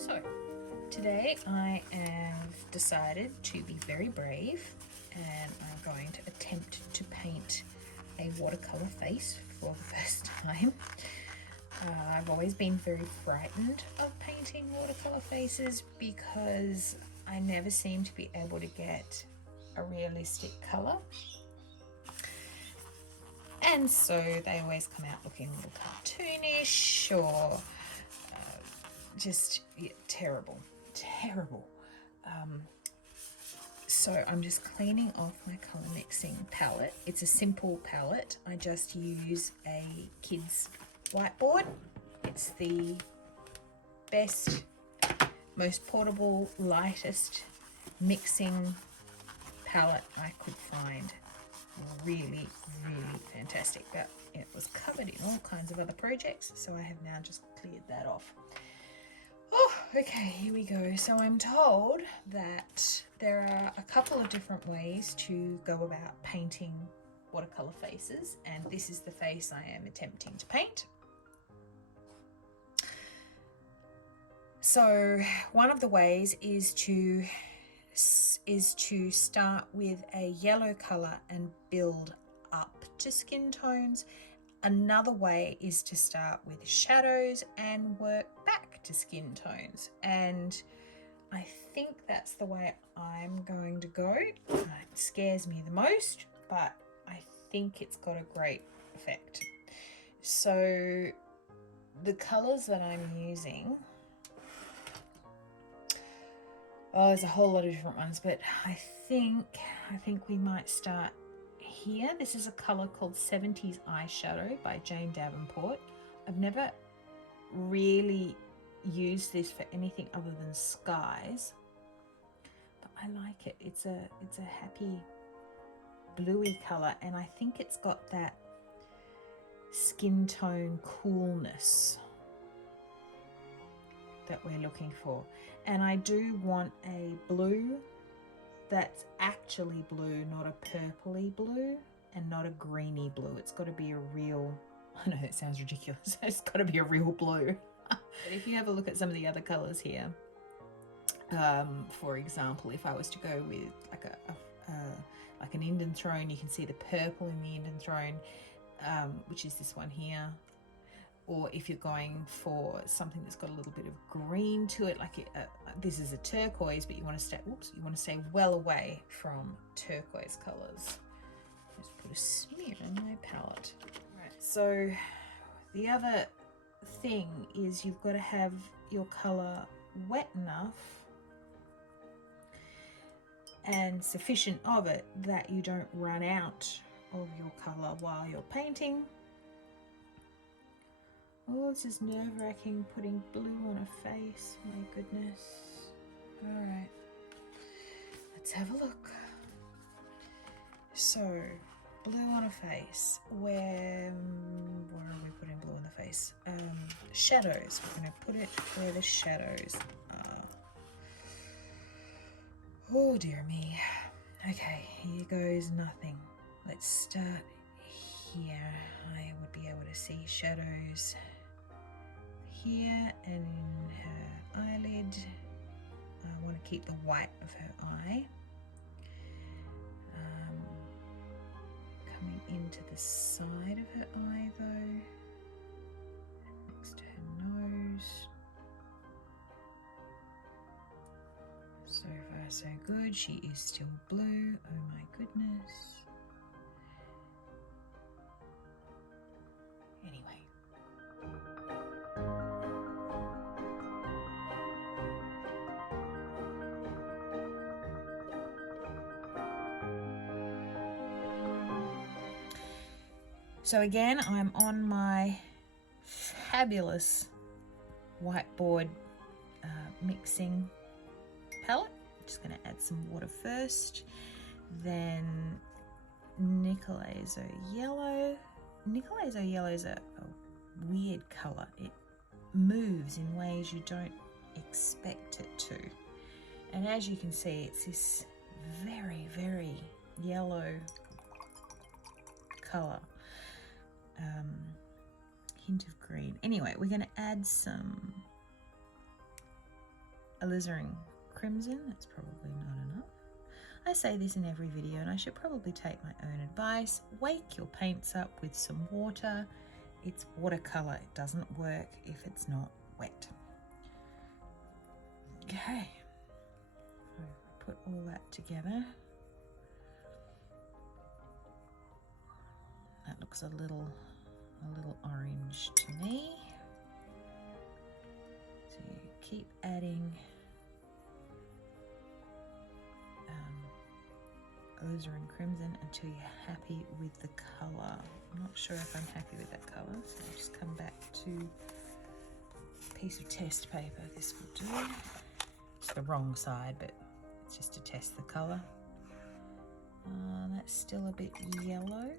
So today I have decided to be very brave and I'm going to attempt to paint a watercolour face for the first time. I've always been very frightened of painting watercolour faces because I never seem to be able to get a realistic colour. And so they always come out looking a little cartoonish or just terrible. So I'm just cleaning off my colour mixing palette. It's a simple palette. I just use a kid's whiteboard. It's the best, most portable, lightest mixing palette I could find. Really fantastic, but it was covered in all kinds of other projects, so I have now just cleared that off. Oh, okay, here we go. So I'm told that there are a couple of different ways to go about painting watercolor faces, and this is the face I am attempting to paint. So one of the ways is to start with a yellow color and build up to skin tones. Another way is to start with shadows and work back to skin tones. And I think that's the way I'm going to go. It scares me the most, but I think it's got a great effect. So the colors that I'm using, there's a whole lot of different ones, but I think we might start here. This is a color called 70s Eyeshadow by Jane Davenport. I've never really used this for anything other than skies, but I like it. It's a happy bluey color, and I think it's got that skin tone coolness that we're looking for. And I do want a blue that's actually blue, not a purpley blue and not a greeny blue. It's got to be a real, I know that sounds ridiculous, it's got to be a real blue. But if you have a look at some of the other colors here, for example, if I was to go with like an Indian throne, you can see the purple in the Indian throne, which is this one here. Or if you're going for something that's got a little bit of green to it, like this is a turquoise, but you want to stay well away from turquoise colors. Just put a smear in my palette. Right. So the other thing is you've got to have your color wet enough and sufficient of it that you don't run out of your color while you're painting. Oh, this is nerve-wracking, putting blue on a face. My goodness. All right, let's have a look. So, blue on a face. Where are we putting blue on the face? Shadows. We're going to put it where the shadows are. Oh, dear me. Okay, here goes nothing. Let's start here. I would be able to see shadows here and in her eyelid. I want to keep the white of her eye. Coming into the side of her eye though, next to her nose. So far so good. She is still blue. Oh my goodness. Anyway. So again, I'm on my fabulous whiteboard mixing palette. I'm just going to add some water first, then Nicolazo yellow. Nicolazo yellow is a weird color. It moves in ways you don't expect it to. And as you can see, it's this very yellow color. Hint of green. Anyway, we're going to add some alizarin crimson. That's probably not enough. I say this in every video, and I should probably take my own advice. Wake your paints up with some water. It's watercolour. It doesn't work if it's not wet. Okay, so put all that together. That looks a little orange to me. So you keep adding alizarin crimson until you're happy with the colour. I'm not sure if I'm happy with that colour, so I'll just come back to a piece of test paper. This will do. It's the wrong side, but it's just to test the colour. That's still a bit yellow.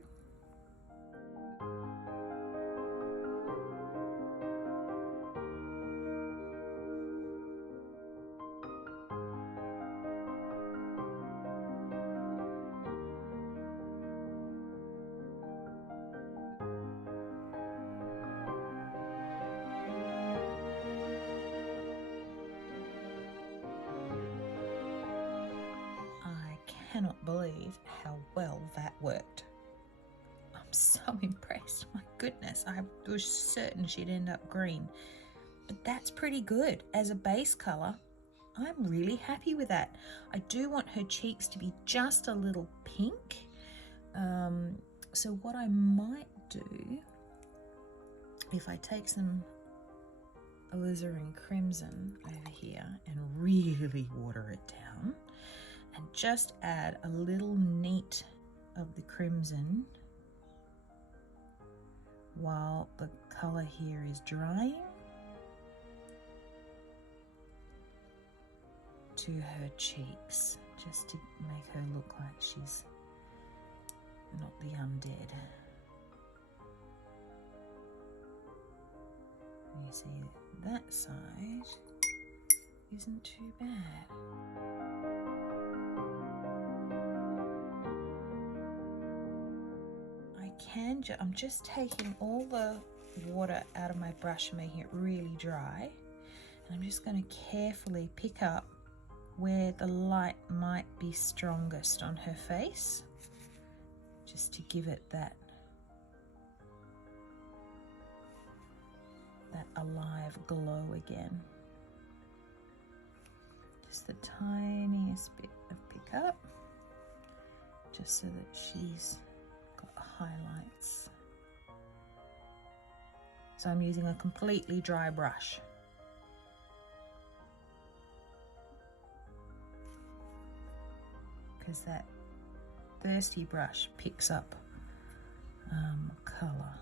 Cannot believe how well that worked. I'm so impressed. My goodness, I was certain she'd end up green, but that's pretty good as a base color. I'm really happy with that. I do want her cheeks to be just a little pink. So what I might do, if I take some alizarin crimson over here and really water it down, and just add a little neat of the crimson while the colour here is drying to her cheeks, just to make her look like she's not the undead. You see that side isn't too bad. I'm just taking all the water out of my brush and making it really dry, and I'm just going to carefully pick up where the light might be strongest on her face, just to give it that alive glow again. Just the tiniest bit of pickup, just so that she's highlights. So I'm using a completely dry brush. Because that thirsty brush picks up colour.